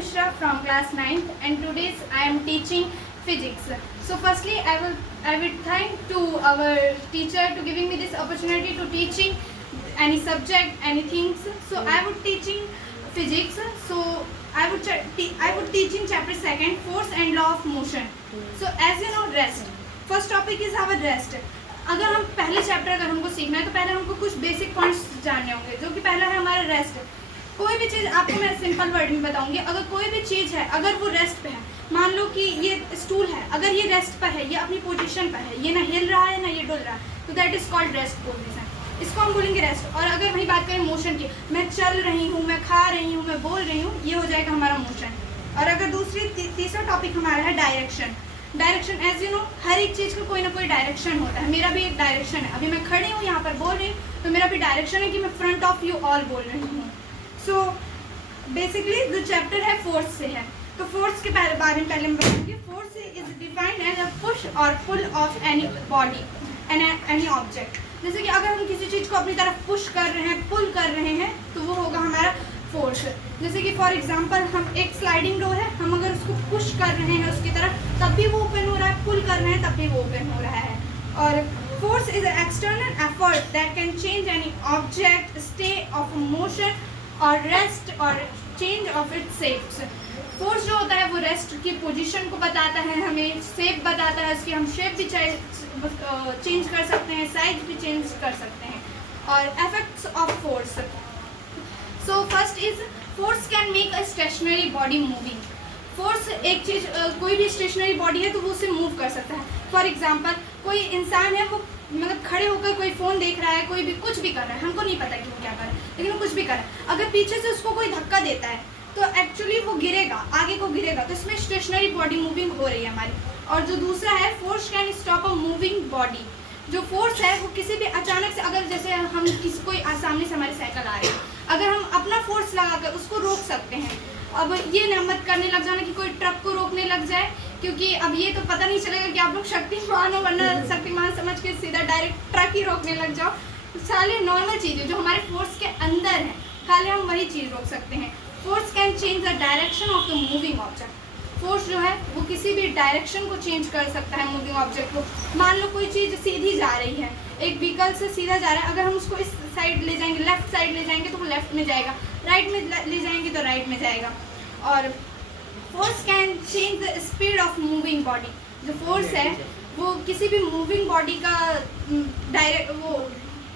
Mishra from class 9th and today I am teaching physics. So firstly I will thank to our teacher to giving me this opportunity to teaching any subject, anything. So I would teaching physics. So I would teaching chapter 2 force and law of motion. So as you know, rest. First topic is our rest. अगर हम पहले chapter अगर हमको सीखना है तो पहले हमको कुछ बेसिक पॉइंट्स जानने होंगे, जो कि पहला है हमारा रेस्ट. कोई भी चीज़ आपको मैं सिंपल वर्ड में बताऊंगी. अगर कोई भी चीज़ है अगर वो रेस्ट पे है, मान लो कि ये स्टूल है, अगर ये रेस्ट पर है, ये अपनी पोजीशन पर है, ये ना हिल रहा है ना ये डुल रहा है, तो that is called rest position. इसको हम बोलेंगे रेस्ट. और अगर वही बात करें मोशन की, मैं चल रही हूँ, मैं खा रही हूँ, मैं बोल रही हूँ, ये हो जाएगा हमारा मोशन. और अगर तीसरा टॉपिक हमारा है direction. Direction as you know, हर एक चीज़ का कोई ना कोई डायरेक्शन होता है. मेरा भी एक डायरेक्शन है. अभी मैं खड़ी हूँ यहाँ पर बोल रही हूँ तो मेरा भी डायरेक्शन है कि मैं फ्रंट ऑफ यू ऑल बोल रही हूँ. सो बेसिकली जो चैप्टर है फोर्स से है. तो फोर्स के बारे में पहले मैं बताऊँगी. Force is defined as a push और pull of any body and any object. जैसे कि अगर हम किसी चीज़ को अपनी तरफ पुश कर रहे हैं, पुल कर रहे हैं, तो वो होगा हमारा फोर्स. जैसे कि फॉर एग्जांपल हम एक स्लाइडिंग डोर है, हम अगर उसको पुश कर रहे हैं उसकी तरफ, तब भी वो ओपन हो रहा है, पुल कर रहे हैं तब भी वो ओपन हो रहा है. और force is an external effort that can change any object state of motion और रेस्ट और change of its shapes. Force जो होता है वो रेस्ट की पोजीशन को बताता है, हमें शेप बताता है, उसकी हम शेप भी चेंज कर सकते हैं, साइज भी चेंज कर सकते हैं. और effects of force. So first is force can make a stationary body moving. Force एक चीज़, कोई भी स्टेशनरी बॉडी है तो वो उसे मूव कर सकता है. फॉर एग्जांपल कोई इंसान है, वो मतलब खड़े होकर कोई फ़ोन देख रहा है, कोई भी कुछ भी कर रहा है, हमको नहीं पता कि वो क्या कर रहा है, लेकिन वो कुछ भी कर रहा है. अगर पीछे से उसको कोई धक्का देता है तो एक्चुअली वो गिरेगा, आगे को गिरेगा. तो इसमें स्टेशनरी बॉडी मूविंग हो रही है हमारी. और जो दूसरा है force can stop a moving body. जो फोर्स है वो किसी भी अचानक से, अगर जैसे हम किसी कोई सामने से हमारी साइकिल आ रही है, अगर हम अपना फोर्स लगाकर उसको रोक सकते हैं. अब ये न मत करने लग जाना कि कोई ट्रक को रोकने लग जाए, क्योंकि अब ये तो पता नहीं चलेगा कि आप लोग शक्तिमान हो, वरना शक्तिमान समझ के सीधा डायरेक्ट ट्रक ही रोकने लग जाओ. सारे नॉर्मल चीज़ें जो हमारे फोर्स के अंदर है, खाली हम वही चीज़ रोक सकते हैं. Force can change the direction of the moving object. Force जो है वो किसी भी डायरेक्शन को चेंज कर सकता है मूविंग ऑब्जेक्ट को. मान लो कोई चीज़ सीधी जा रही है, एक व्हीकल से सीधा जा रहा है, अगर हम उसको इस साइड ले जाएंगे, लेफ्ट साइड ले जाएंगे तो वो लेफ्ट में जाएगा, राइट में ले जाएंगे तो राइट में जाएगा. और force can change the speed of moving body. जो फोर्स है वो किसी भी मूविंग बॉडी का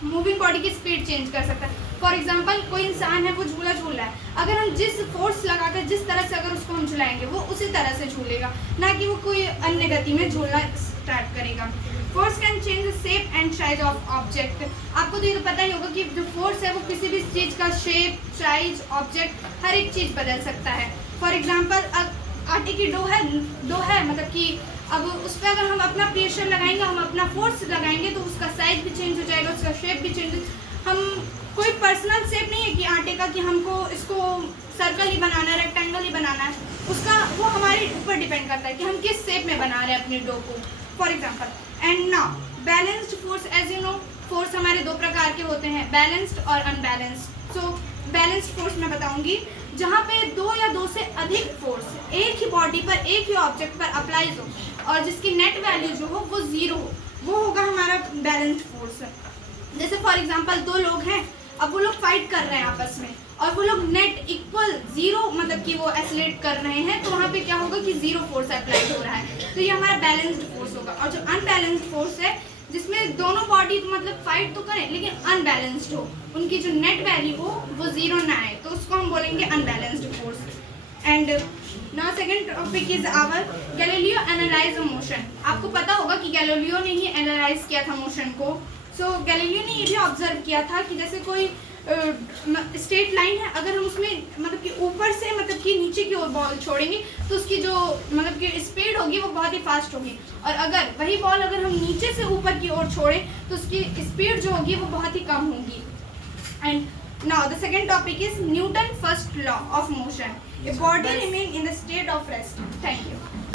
मूविंग बॉडी की स्पीड चेंज कर सकता है. फॉर एग्जांपल कोई इंसान है, वो झूला झूल रहा है, अगर हम जिस फोर्स लगाकर जिस तरह से अगर उसको हम झुलाएंगे वो उसी तरह से झूलेगा, ना कि वो कोई अन्य गति में झूलना स्टार्ट करेगा. Force can change the shape and size of object. आपको तो ये तो पता ही होगा कि जो फोर्स है वो किसी भी चीज़ का शेप, साइज, ऑब्जेक्ट, हर एक चीज़ बदल सकता है. फॉर एग्जांपल आटे की डो है मतलब कि अब उस पर अगर हम अपना प्रेशर लगाएंगे, हम अपना फोर्स लगाएंगे तो उसका साइज भी चेंज हो जाएगा, उसका शेप भी चेंज. हम कोई पर्सनल शेप नहीं है कि आटे का कि हमको इसको सर्कल ही बनाना है, रेक्टेंगल ही बनाना है. उसका वो हमारे ऊपर डिपेंड करता है कि हम किस शेप में बना रहे हैं अपने डो को. For example and now balanced force. As you know, force हमारे दो प्रकार के होते हैं, बैलेंस्ड और अनबैलेंस्ड. सो बैलेंस्ड फोर्स मैं बताऊंगी जहाँ पे दो या दो से अधिक फोर्स एक ही बॉडी पर, एक ही ऑब्जेक्ट पर अप्लाइज हो और जिसकी नेट वैल्यू जो हो वो जीरो हो, वो होगा हमारा बैलेंस्ड फोर्स. जैसे फॉर एग्जांपल दो लोग हैं, अब वो लोग फाइट कर रहे हैं आपस में और वो लोग नेट इक्वल जीरो मतलब कि वो एक्सेलरेट कर रहे हैं, तो वहाँ पे क्या होगा कि जीरो फोर्स अप्लाई हो रहा है, तो ये हमारा बैलेंस्ड फोर्स होगा. और जो अनबैलेंस्ड फोर्स है जिसमें दोनों बॉडी मतलब फाइट तो करें लेकिन अनबैलेंस्ड हो, उनकी जो नेट वैल्यू हो वो जीरो ना आए, तो उसको हम बोलेंगे unbalanced force. And now second topic is our Galileo analyse motion. आपको पता होगा कि गैलीलियो ने ही एनालाइज किया था मोशन को. सो गैलीलियो ने ये भी ऑब्जर्व किया था कि जैसे कोई स्ट्रेट लाइन है, अगर हम उसमें मतलब कि ऊपर से मतलब कि नीचे की ओर बॉल छोड़ेंगे तो उसकी जो मतलब कि स्पीड होगी वो बहुत ही फास्ट होगी, और अगर वही बॉल अगर हम नीचे से ऊपर की ओर छोड़ें तो उसकी स्पीड जो होगी वो बहुत ही कम होगी. And now the second topic is Newton first law of motion. A body remain in the state of rest. Thank you.